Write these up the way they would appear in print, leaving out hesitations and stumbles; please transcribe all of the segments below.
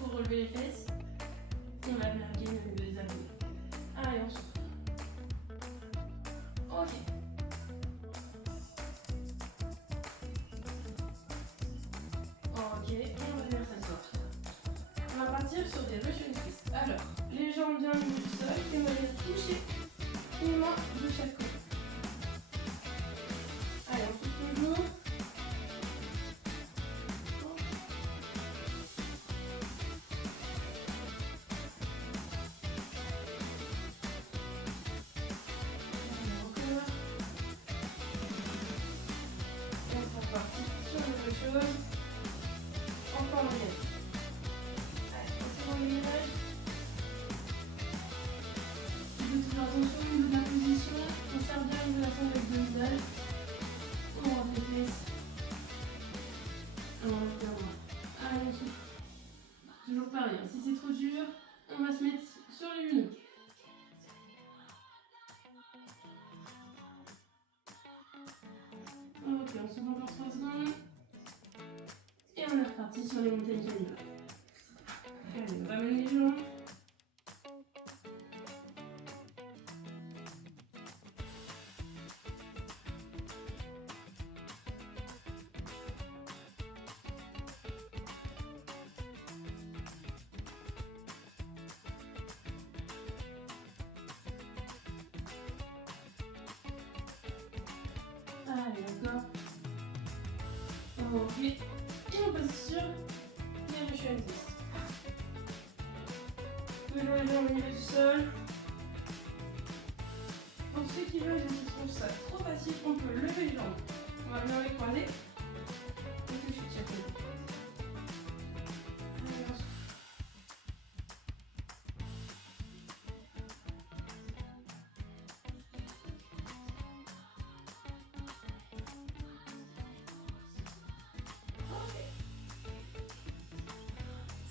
pour relever les fesses. On va bien gagner les abdos. Allez, on souffle. Ok. Ok, et on va venir s'asseoir. On va partir sur des Russian twists. Alors, les jambes bien au niveau du sol et on va venir toucher une main de chaque côté. Allez, on touche toujours. Encore un bien. Allez, c'est bon les virages. De toute attention au niveau de la position, on serre bien au niveau de la sangle avec le visage. On rentre les fesses. On rentre bien droit. Allez, on souffle. Toujours pareil, si c'est trop dur, on va se mettre sur les genoux. Ok, on se encore 3 secondes. Et on est reparti sur les montagnes canines. Allez, on ramène les jambes. Allez, encore. Ok. Et on passe sur les Russian twists. Toujours les jambes au niveau du sol. Pour ceux qui veulent et qui trouvent ça trop facile, on peut lever les jambes. On va bien les croiser. Et toucher de chaque côté. Allez, on souffle.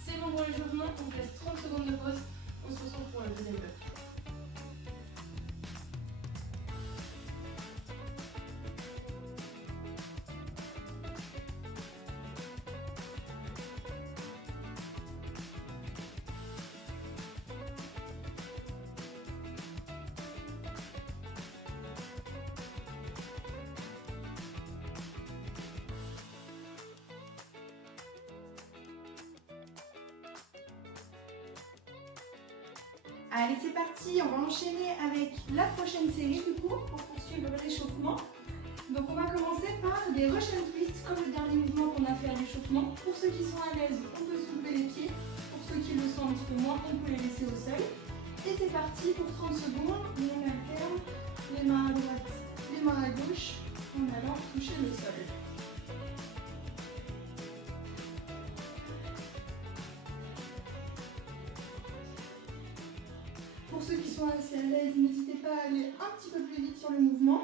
C'est bon pour l'échauffement, on laisse 30 secondes de pause. On se retrouve pour la deuxième bloc. Allez, c'est parti, on va enchaîner avec la prochaine série du coup pour poursuivre l'échauffement. Donc on va commencer par des Russian twists comme le dernier mouvement qu'on a fait à l'échauffement. Pour ceux qui sont à l'aise, on peut soulever les pieds. Pour ceux qui le sont un petit peu moins, on peut les laisser au sol. Et c'est parti pour 30 secondes, on alterne les mains à droite, les mains à gauche en allant toucher le sol. Pour ceux qui sont assez à l'aise, n'hésitez pas à aller un petit peu plus vite sur le mouvement.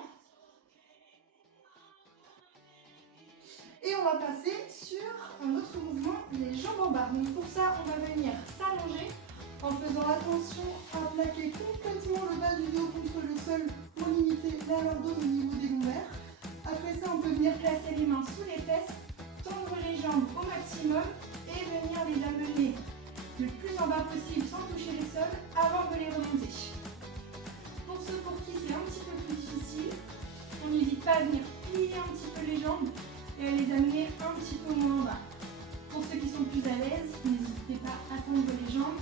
Et on va passer sur un autre mouvement, les jambes en barre. Donc pour ça, on va venir s'allonger en faisant attention à plaquer complètement le bas du dos contre le sol pour limiter la lordose au niveau des lombaires. Après ça, on peut venir placer les mains sous les fesses, tendre les jambes au maximum et venir les amener le plus en bas possible sans toucher les sols avant de les remonter. Pour ceux pour qui c'est un petit peu plus difficile, on n'hésite pas à venir plier un petit peu les jambes et à les amener un petit peu moins en bas. Pour ceux qui sont plus à l'aise, n'hésitez pas à tendre les jambes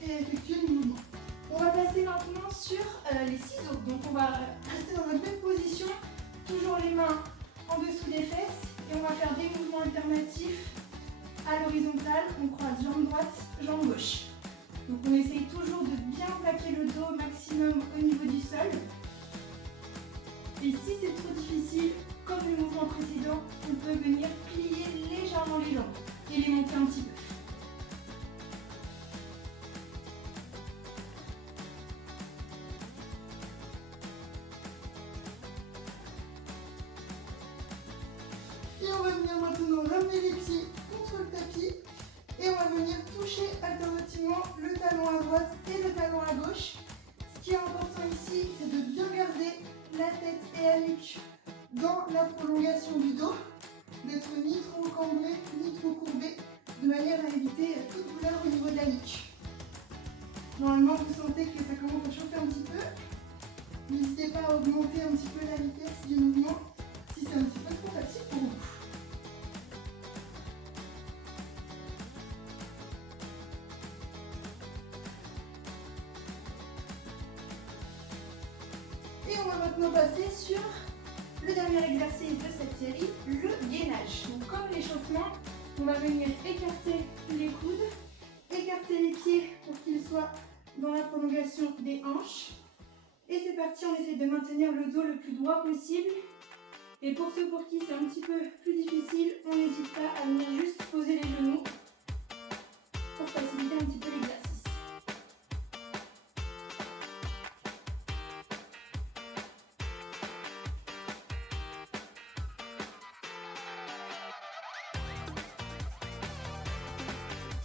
et à effectuer le mouvement. On va passer maintenant sur les ciseaux. Donc on va rester dans notre même position, toujours les mains en dessous des fesses et on va faire des mouvements alternatifs. À l'horizontale, on croise jambe droite, jambe gauche. Donc on essaye toujours de bien plaquer le dos au maximum au niveau du sol. Et si c'est trop difficile, comme le mouvement précédent, on peut venir plier légèrement les jambes et les monter un petit peu. Et on va venir maintenant ramener les pieds contre le tapis et on va venir toucher alternativement le talon à droite et le talon à gauche. Ce qui est important ici, c'est de bien garder la tête et la nuque dans la prolongation du dos, d'être ni trop cambré ni trop courbé de manière à éviter toute douleur au niveau de la nuque. Normalement, vous sentez que ça commence à chauffer un petit peu. N'hésitez pas à augmenter un petit peu la vitesse du mouvement si c'est un petit peu trop facile pour vous. Et on va maintenant passer sur le dernier exercice de cette série, le gainage. Donc comme l'échauffement, on va venir écarter les coudes, écarter les pieds pour qu'ils soient dans la prolongation des hanches. Et c'est parti, on essaie de maintenir le dos le plus droit possible. Et pour ceux pour qui c'est un petit peu plus difficile, on n'hésite pas à venir juste poser les genoux pour faciliter un petit peu l'exercice.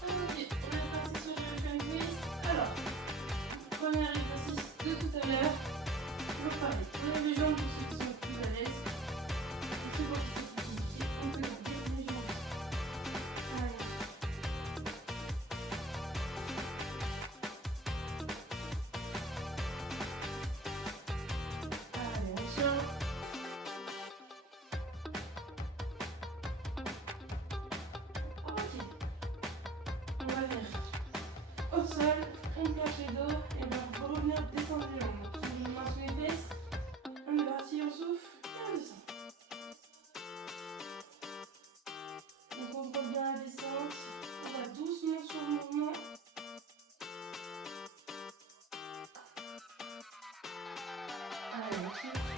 Ok, on est parti sur le front twist. Alors, premier exercice de tout à l'heure. Toujours pareil. Prenez les jambes pour ceux qui sont plus à l'aise. Et ceux pour qui c'est plus compliqué, on peut garder les jambes. Allez. Allez, on tient. Ok. On va venir au sol, on cache les dos et on va revenir descendre les jambes. Donc, on main sur les fesses, on est parti, on souffle et on descend. On contrôle bien la descente, on va doucement sur le mouvement. Allez, on souffle.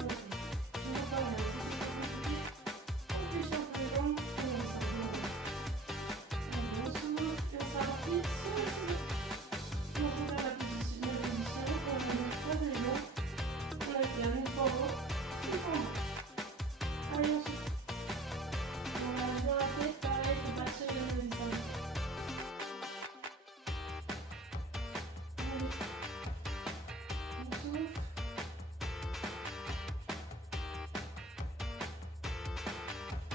Ok. Toujours pareil, si c'est pas compliqué, on fléchit un peu les jambes et on descend. Allez, on souffle et on s'arrête sur le ciseau. On va faire la position, on va venir croiser les jambes. On alterne une fois en haut, une fois en bas. Allez, on souffle. On va bien la tête, pareil, faut pas tirer le descendre. Allez, on souffle.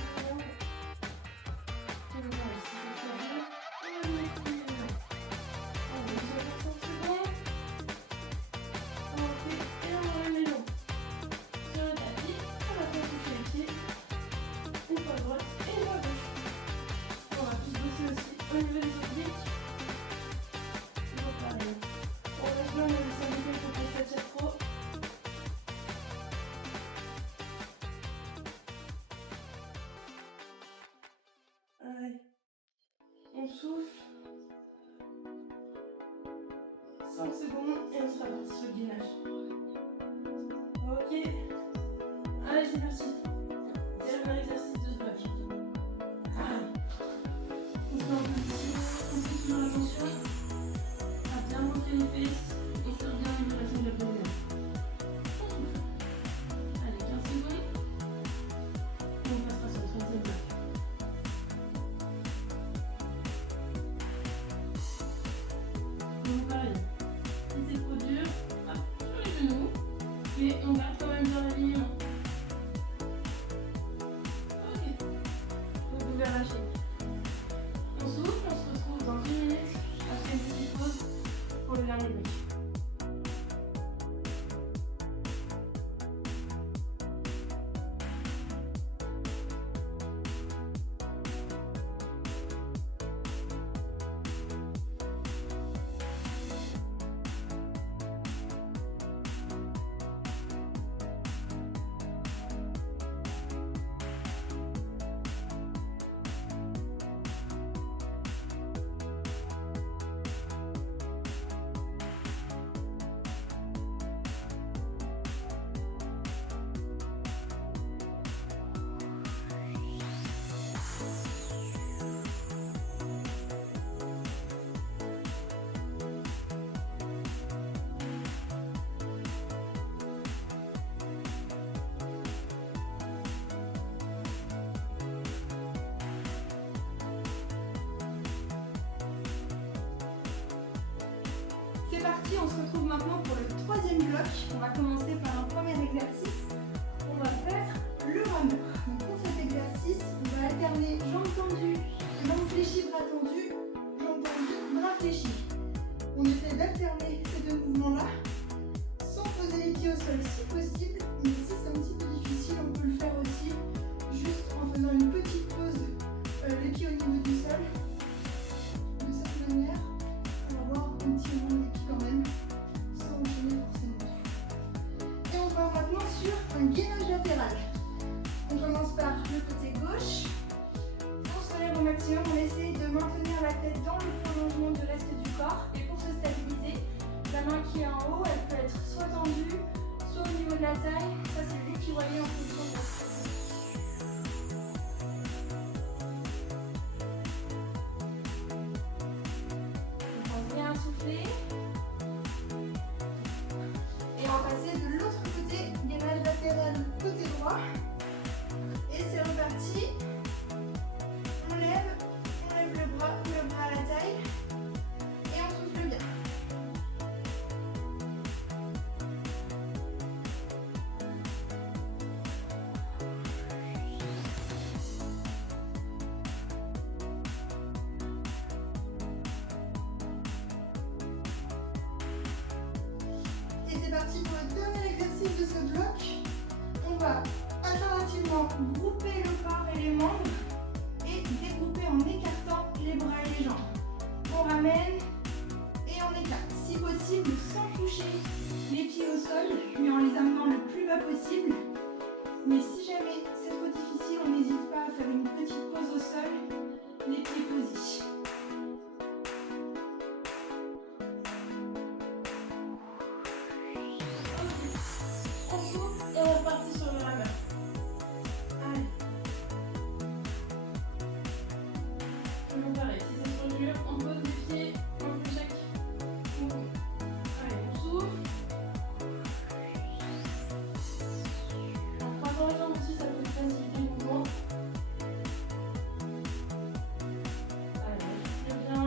Allez, on va. On va voir si c'est trop dur. On va venir plier les mains. Allez, on se fait 5 secondes. Ok, et on enlève les jambes. Sur le tapis, on va faire toucher les pieds. Une fois à droite et une fois à gauche. On va plus bosser aussi au niveau des obliques. Toujours pareil. On reste bien, on va descendre les pieds pour que ça tire trop. Allez. On souffle. 5 secondes et on sera parti sur le gainage. Ok. Allez, c'est parti. Dernier exercice de ce bloc. Allez. On fait un peu ici. On pousse dans l'attention. À bien monter les fesses. On serre bien l'élévation de l'abdomen. On souffle. Allez, 15 secondes. Et on passera sur le troisième bloc. Donc pareil. Si c'est trop dur, hop, sur les genoux. Et on garde quand même bien l'alignement. Ok. Vous pouvez lâcher. On souffle, on se retrouve dans 1 minute après une petite pause pour le dernier bloc. C'est parti, on se retrouve maintenant pour le troisième bloc. On va commencer par un premier exercice. On va faire le rameur. Donc pour cet exercice, exercice, on va alterner jambes tendues, jambes fléchies, bras tendus, jambes tendues, bras fléchis. On essaie d'alterner ces deux mouvements-là sans poser les pieds au sol si possible, mais si c'est un petit peu difficile, on peut le faire aussi juste en faisant une petite pause, les pieds au niveau du sol. De cette manière, on va avoir un petit mouvement des pieds quand même, sans enchaîner forcément. Et on va maintenant sur un gainage latéral. On commence par le côté gauche. On se lève au maximum, on essaie de maintenir la tête dans le prolongement du reste du corps. Et pour se stabiliser, la main qui est en haut, elle peut être soit tendue, soit au niveau de la taille. Ça, c'est vous qui voyez en fonction de la stabilité. On pense bien à souffler. Et on va passer de l'autre côté, gainage latéral côté droit. Et c'est reparti. On lève le bras à la taille. Et on souffle bien. Et c'est parti pour le dernier exercice de ce bloc. On va alternativement grouper le corps et les membres et dégrouper en écartant les bras et les jambes. On ramène et on écarte. Si possible, sans toucher les pieds au sol, mais en les amenant le plus bas possible. Mais si jamais c'est trop difficile, on n'hésite pas à faire une petite pause au sol, les pieds posés. On souffle et on est reparti sur le rameur. Allez. Toujours pareil, si c'est trop dur, on pose les pieds entre chaque mouvement. Allez, on souffle. En croisant les jambes aussi, ça peut faciliter le mouvement. Allez, on respire bien.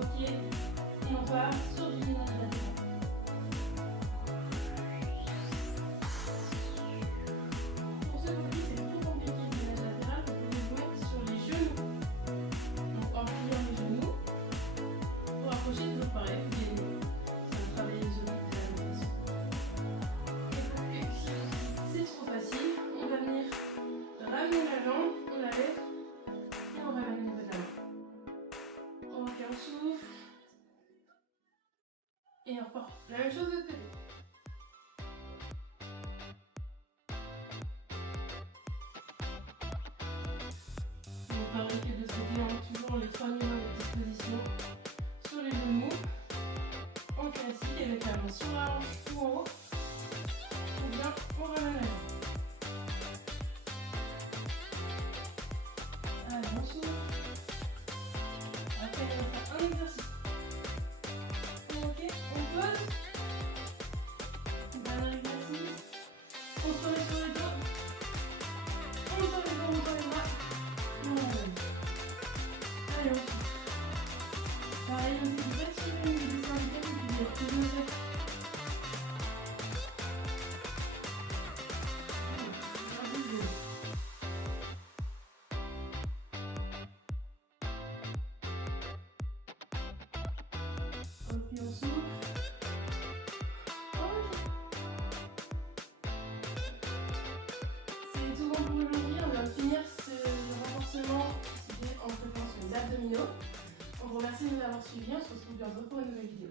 Ok. Et on part sur du gainage latéral. Pour ceux pour qui c'est trop compliqué le gainage latéral, vous pouvez vous mettre sur les genoux. Donc en pliant les genoux. Pour approcher, toujours pareil, vous gagnez. Ça va travailler les genoux de la même façon. Et donc, c'est trop facile. On va venir ramener la jambe, on la lève et on ramène au niveau de la main. Ok, on souffle. Et on repart. La même chose de l'autre côté. Donc pareil que de ce côté, on a toujours les trois niveaux de disposition sur les genoux, en classique avec la main sur la hanche ou en haut. Ou bien on ramène la jambe. Allez, on souffle. Après, on va faire un exercice. Ok, on pose. Dernier exercice. On se remet sur les dos. On sort les bras, on sort les bras. Et on ramène. Allez, on souffle. Pareil, on essaie de respirer au niveau des cervicales, vous pouvez être plus osé. Puis on souffle. C'est tout bon pour aujourd'hui. On va finir ce renforcement en préparant sur les abdominaux. On vous remercie de nous avoir suivis. On se retrouve bientôt pour une nouvelle vidéo.